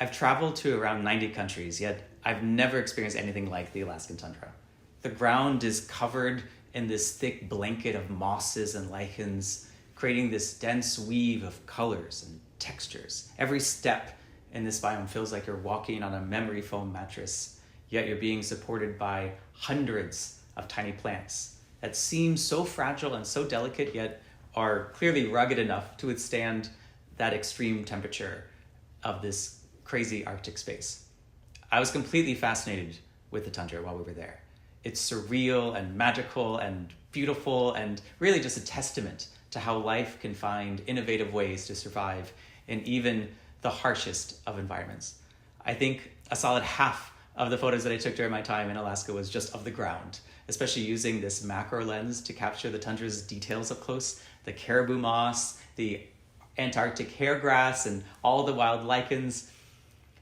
I've traveled to around 90 countries, yet I've never experienced anything like the Alaskan tundra. The ground is covered in this thick blanket of mosses and lichens, creating this dense weave of colors and textures. Every step in this biome feels like you're walking on a memory foam mattress, yet you're being supported by hundreds of tiny plants that seem so fragile and so delicate, yet are clearly rugged enough to withstand that extreme temperature of this crazy Arctic space. I was completely fascinated with the tundra while we were there. It's surreal and magical and beautiful and really just a testament to how life can find innovative ways to survive in even the harshest of environments. I think a solid half of the photos that I took during my time in Alaska was just of the ground, especially using this macro lens to capture the tundra's details up close, the caribou moss, the Antarctic hairgrass, and all the wild lichens.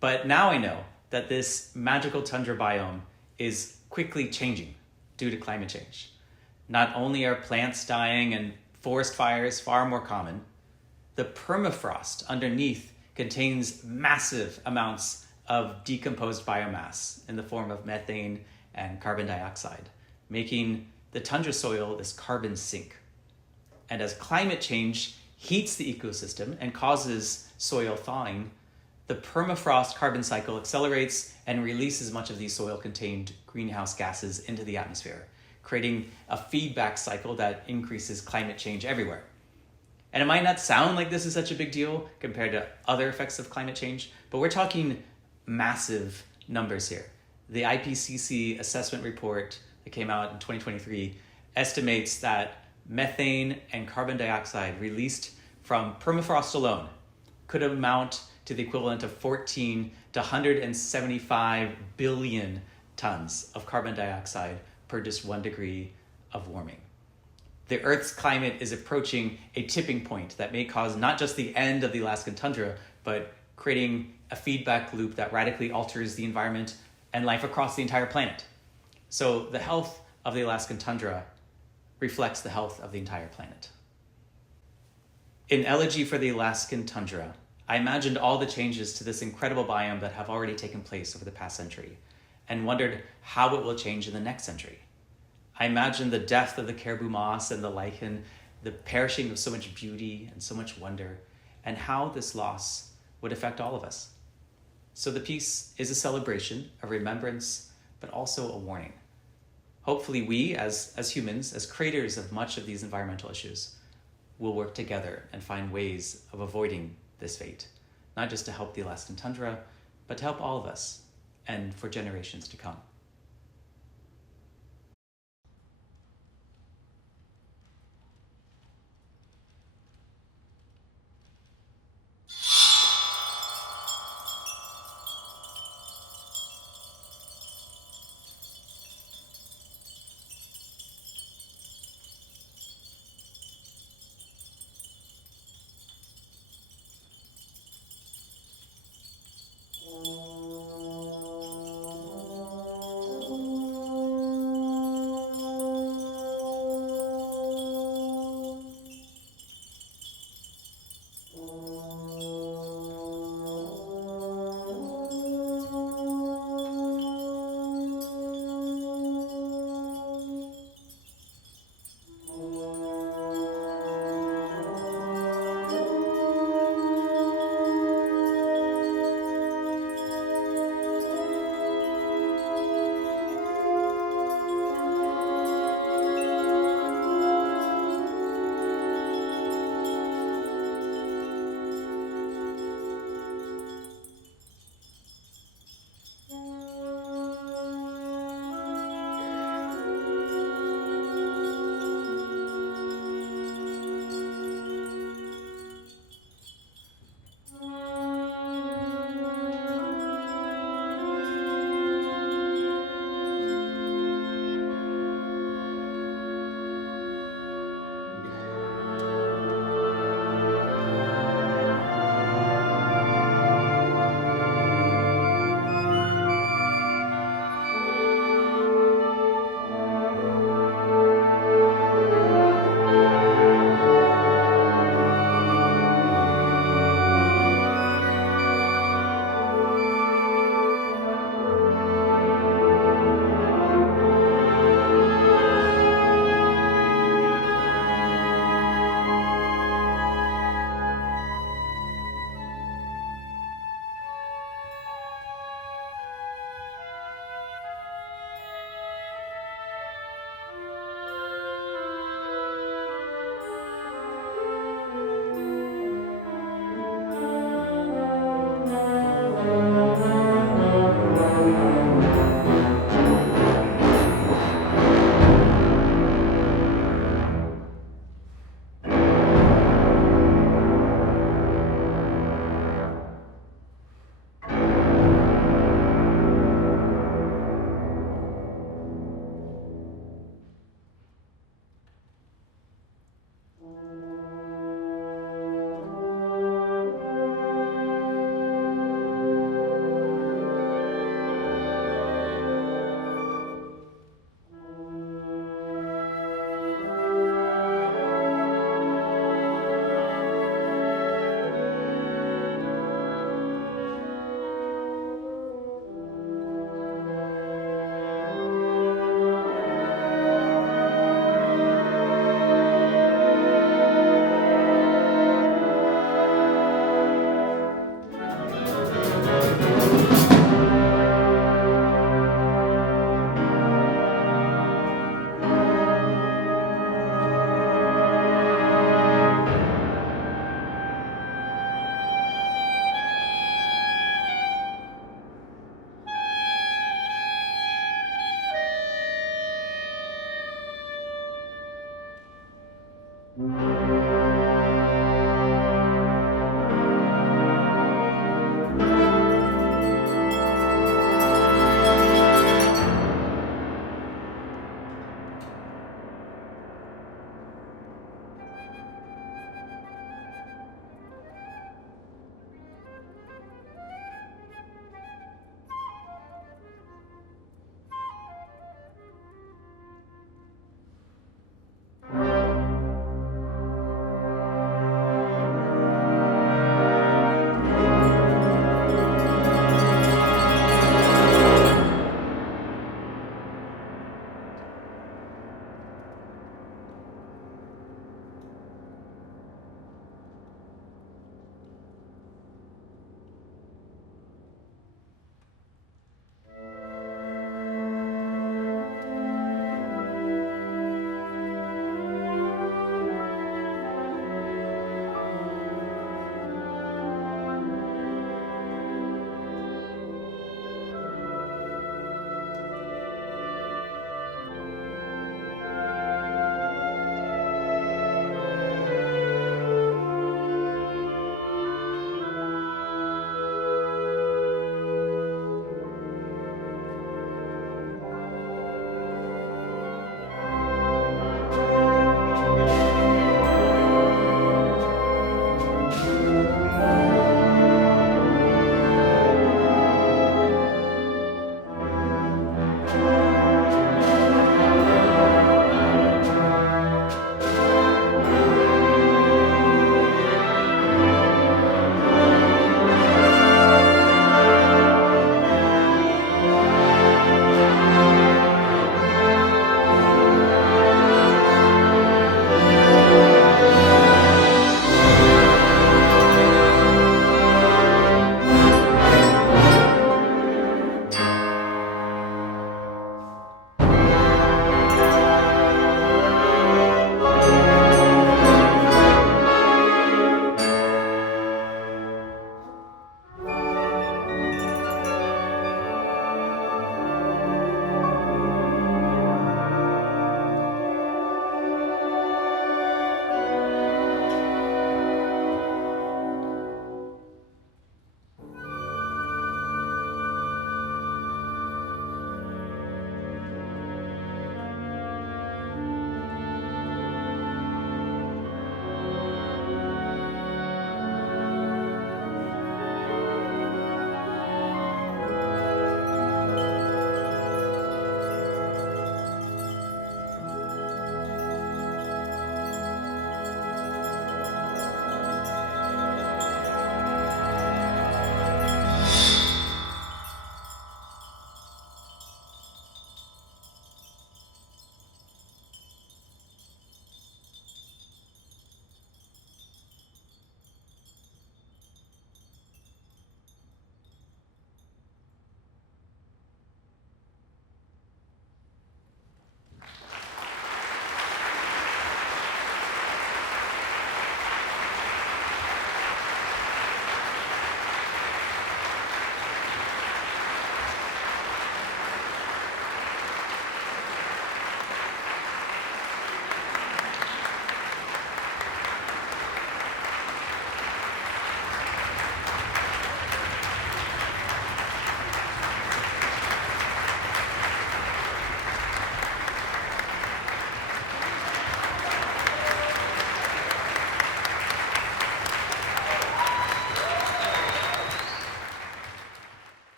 But now I know that this magical tundra biome is quickly changing due to climate change. Not only are plants dying and forest fires far more common, the permafrost underneath contains massive amounts of decomposed biomass in the form of methane and carbon dioxide, making the tundra soil this carbon sink. And as climate change heats the ecosystem and causes soil thawing, the permafrost carbon cycle accelerates and releases much of these soil-contained greenhouse gases into the atmosphere, creating a feedback cycle that increases climate change everywhere. And it might not sound like this is such a big deal compared to other effects of climate change, but we're talking massive numbers here. The IPCC assessment report that came out in 2023 estimates that methane and carbon dioxide released from permafrost alone could amount to the equivalent of 14 to 175 billion tons of carbon dioxide per just 1 degree of warming. The Earth's climate is approaching a tipping point that may cause not just the end of the Alaskan tundra, but creating a feedback loop that radically alters the environment and life across the entire planet. So the health of the Alaskan tundra reflects the health of the entire planet. In Elegy for the Alaskan tundra, I imagined all the changes to this incredible biome that have already taken place over the past century and wondered how it will change in the next century. I imagined the death of the caribou moss and the lichen, the perishing of so much beauty and so much wonder, and how this loss would affect all of us. So the piece is a celebration, a remembrance, but also a warning. Hopefully we, as humans, as creators of much of these environmental issues, will work together and find ways of avoiding this fate, not just to help the Alaskan tundra, but to help all of us and for generations to come.